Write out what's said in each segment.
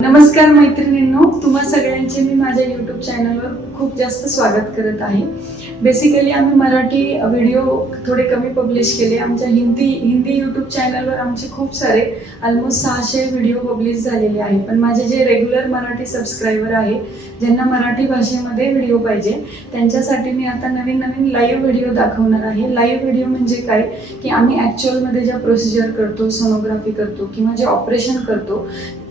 नमस्कार मैत्रिणींनो तुम्हा सगळ्यांचे मी माझ्या यूट्यूब चॅनलवर खूप जास्त स्वागत करत आहे. बेसिकली आम्ही मराठी व्हिडिओ थोडे कमी पब्लिश केले. आमच्या हिंदी हिंदी यूट्यूब चॅनलवर आमचे खूप सारे ऑलमोस्ट सहाशे व्हिडिओ पब्लिश झालेले आहे पण माझे जे रेग्युलर मराठी सबस्क्रायबर आहे ज्यांना मराठी भाषेमध्ये व्हिडिओ पाहिजे त्यांच्यासाठी मी आता नवीन नवीन लाईव्ह व्हिडिओ दाखवणार आहे. लाईव्ह व्हिडिओ म्हणजे काय? की आम्ही ॲक्च्युअलमध्ये ज्या प्रोसिजर करतो सोनोग्राफी करतो किंवा जे ऑपरेशन करतो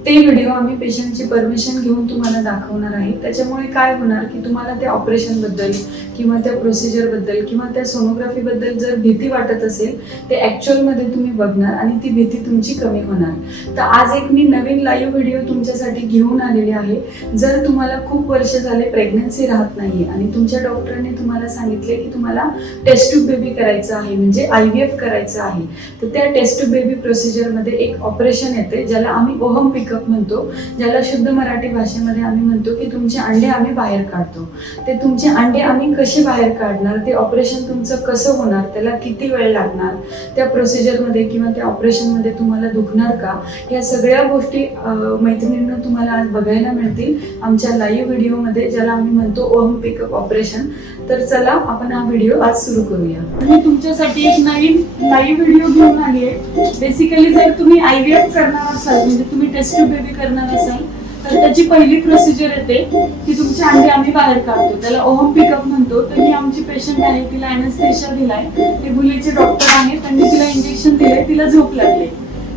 ते व्हिडिओ आम्ही पेशंटची परमिशन घेऊन तुम्हाला दाखवणार आहे. त्याच्यामुळे काय होणार की तुम्हाला त्या ऑपरेशनबद्दल किंवा त्या प्रोसिजरबद्दल किंवा त्या सोनोग्राफीबद्दल जर भीती वाटत असेल ते ॲक्च्युअलमध्ये तुम्ही बघणार आणि ती भीती तुमची कमी होणार. तर आज एक मी नवीन लाईव्ह व्हिडिओ तुमच्यासाठी घेऊन आलेली आहे. जर तुम्हाला खूप वर्ष झाले प्रेग्नन्सी राहत नाही आणि तुमच्या डॉक्टरने तुम्हाला सांगितले की तुम्हाला टेस्ट ट्यूब बेबी करायचं आहे म्हणजे आय व्ही एफ करायचं आहे तर त्या टेस्ट ट्यूब बेबी प्रोसिजरमध्ये एक ऑपरेशन येते ज्याला आम्ही ओहम पिकअप म्हणतो ज्याला शुद्ध मराठी भाषेमध्ये आम्ही म्हणतो की तुमचे अंडे आम्ही बाहेर काढतो. ते तुमचे अंडे आम्ही कसे बाहेर काढणार? ते ऑपरेशन तुमचं कसं होणार? त्याला किती वेळ लागणार? त्या प्रोसिजरमध्ये किंवा त्या ऑपरेशनमध्ये तुम्हाला दुखणार का? या सगळ्या गोष्टी मैत्रिणींना तुम्हाला आज बघायला मिळतील. आमच्या लाईव्ह व्हिडिओमध्ये ज्याला आम्ही म्हणतो ओहम पिकअप ऑपरेशन तर चला आपण हा व्हिडिओ आज सुरू करूया. मी तुमच्यासाठी एक नवीन लाईव्ह व्हिडिओ घेऊन आली आहे. बेसिकली जर तुम्ही आय व्ही एफ करणार असाल म्हणजे तुम्ही टेस्ट ट्यूब बेबी करणार असाल तर त्याची पहिली प्रोसिजर येते की तुमचे अंडे आम्ही बाहेर काढतो. त्याला ओहम पिकअप म्हणतो. तर ही आमची पेशंट आहे तिला अॅनेस्थेशिया दिलाय. ते मुलीचे डॉक्टर आहेत त्यांनी तिला इंजेक्शन दिले तिला झोप लागली.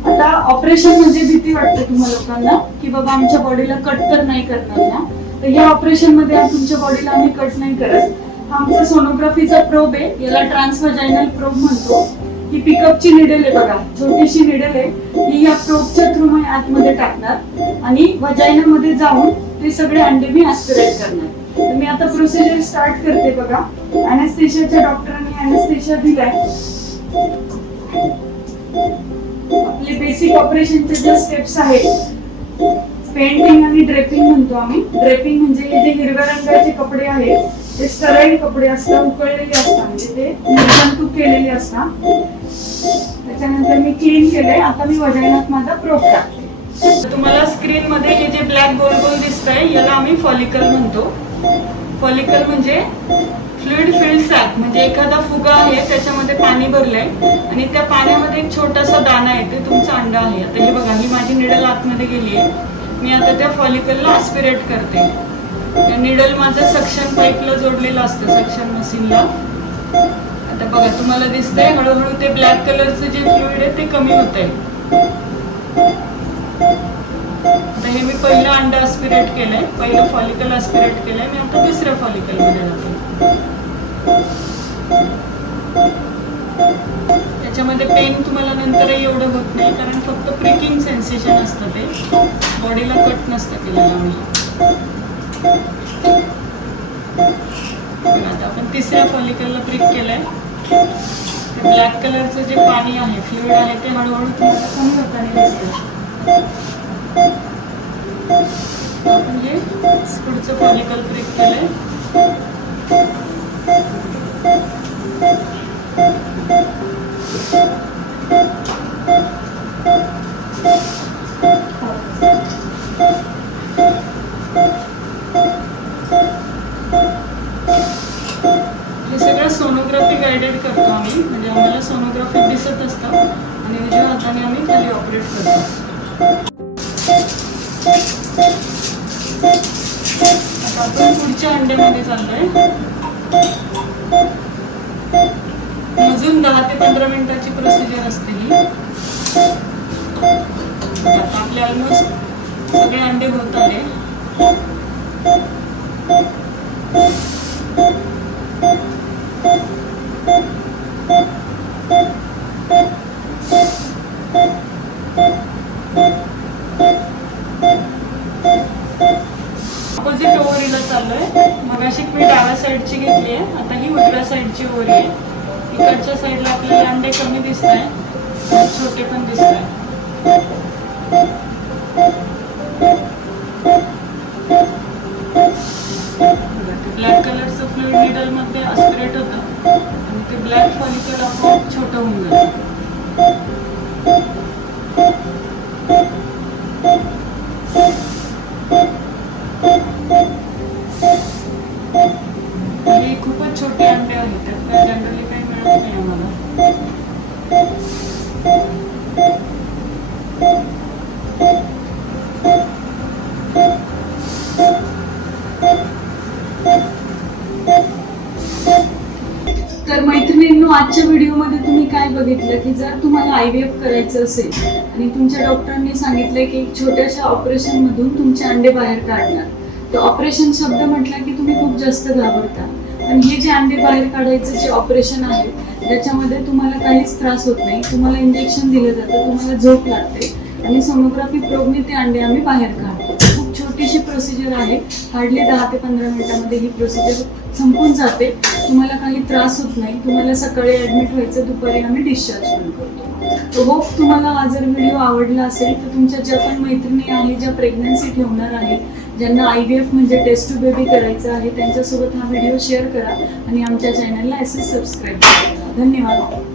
आता ऑपरेशन म्हणजे भीती वाटते तुम्हा लोकांना की बाबा आमच्या बॉडीला कट तर नाही करणार ना? तर या ऑपरेशनमध्ये तुमच्या बॉडीला आम्ही कट नाही करत. आमचा सोनोग्राफीचा प्रोब आहे. याला ट्रान्सफजायनल प्रोब म्हणतो. ही पिकअपची निडेल आहे बघा. छोटीशी निडल आहे. ही या प्रोबच्या थ्रू मी आतमध्ये टाकणार. आणि वजायनामध्ये जाऊन ते सगळे अंडे मी ऍस्पिरेट करणार. तर मी आता प्रोसिजर स्टार्ट करते बघा. अॅनेस्थेशियाच्या डॉक्टरांनी अॅनेस्थेशिया दिलाय. आपले बेसिक ऑपरेशनचे ज्या स्टेप्स आहेत पेंटिंग आणि ड्रेपिंग म्हणतो आम्ही. ड्रेपिंग म्हणजे हे जे हिरव्या रंगाचे कपडे आहेत ते स्टराईल कपडे असतात उकळलेले असतात म्हणजे ते केलेले असतात त्याच्यानंतर मी क्लीन केलंय. आता मी वजनात माझा प्रोब टाकते. तुम्हाला स्क्रीन मध्ये हे जे ब्लॅक गोल गोल दिसतंय याला आम्ही फॉलिकल म्हणतो. फॉलिकल म्हणजे फ्लुइड फिल्ड सॅक म्हणजे एखादा फुगा आहे त्याच्यामध्ये पाणी भरलंय आणि त्या पाण्यामध्ये एक छोटासा दाणा आहे ते तुमचं अंड आहे. आता हे बघा ही माझी निडल आतमध्ये गेली आहे. मी आता त्या फॉलिकलला आस्पिरेट करते. निडल माझं सक्शन पाईपला जोडलेलं असतं सक्शन मशीनला आता बघा तुम्हाला दिसतंय हळूहळू ते ब्लॅक कलरचं जे फ्लुईड आहे ते कमी होत आहे आता हे मी पहिलं अंडा अस्पिरेट केलंय पहिलं फॉलिकल अस्पिरेट केलंय मी आता दुसऱ्या फॉलिकलमध्ये जाते. त्याच्यामध्ये पेन तुम्हाला नंतरही एवढं होत नाही कारण फक्त प्रिकिंग सेन्सेशन असतं ते. बॉडीला कट नसतं केलेलं आम्ही आता आपण तिसऱ्या फॉलिकलला प्रिक केलंय. ब्लॅक कलरचं जे पाणी आहे फ्लुइड आहे ते हळूहळू तुम्हाला कमी होताना दिसतं आपण हे पुढचं फॉलिकल प्रिक केलंय हे सगळं सोनोग्राफी गायडेड करतो आम्ही. म्हणजे आम्हाला सोनोग्राफी दिसत असतं आणि उजव्या हाताने आम्ही खाली ऑपरेट करतो. आपण पुढच्या अंड्यामध्ये चाललोय. अजून दहा ते पंधरा मिनिटाची प्रोसिजर असते ही. आपले ऑलमोस्ट सगळे अंडे होत आले अपोजिट ओव्हरीला चाललोय मगाशी मी डाव्या साईडची घेतली आहे आता ही उजव्या साईडची ओर आहे. इकडच्या साईडला आपल्याला अंडे कमी दिसत आहे छोटे पण दिसत आहे ब्लॅक कलरचं फ्लुईड निडलमध्ये अस्पिरेट होतं. आणि ते ब्लॅक फॉलिकल आपोआप छोटं होऊन जातं हे खूपच छोटे अंडे आहेत त्यात काय जनरली काही मिळत नाही आम्हाला तर मैत्रिणींनो आजच्या व्हिडिओमध्ये तुम्ही काय बघितलं की जर तुम्हाला आय व्ही एफ करायचं असेल आणि तुमच्या डॉक्टरांनी सांगितलं की एक छोट्याशा ऑपरेशनमधून तुमचे अंडे बाहेर काढणार. तर ऑपरेशन शब्द म्हटला की तुम्ही खूप जास्त घाबरता. पण हे जे अंडे बाहेर काढायचं जे ऑपरेशन आहे त्याच्यामध्ये तुम्हाला काहीच त्रास होत नाही तुम्हाला इंजेक्शन दिलं जातं तुम्हाला झोप लागते आणि सोनोग्राफी प्रोबने ते अंडे आम्ही बाहेर काढतो. खूप छोटीशी प्रोसिजर आहे. हार्डली दहा ते पंधरा मिनिटामध्ये ही प्रोसिजर संपून जाते. तुम्हाला काही त्रास होत नाही. तुम्हाला सकाळी ॲडमिट व्हायचं दुपारी आम्ही डिस्चार्ज पण करतो. होप तुम्हाला हा जर व्हिडिओ आवडला असेल तर तुमच्या ज्या पण मैत्रिणी आहे ज्या प्रेग्नन्सी ठेवणार आहेत ज्यांना आय व्ही एफ म्हणजे टेस्ट टू बेबी करायचं आहे त्यांच्यासोबत हा व्हिडिओ शेअर करा आणि आमच्या चॅनलला असेच सबस्क्राईब करा. धन्यवाद.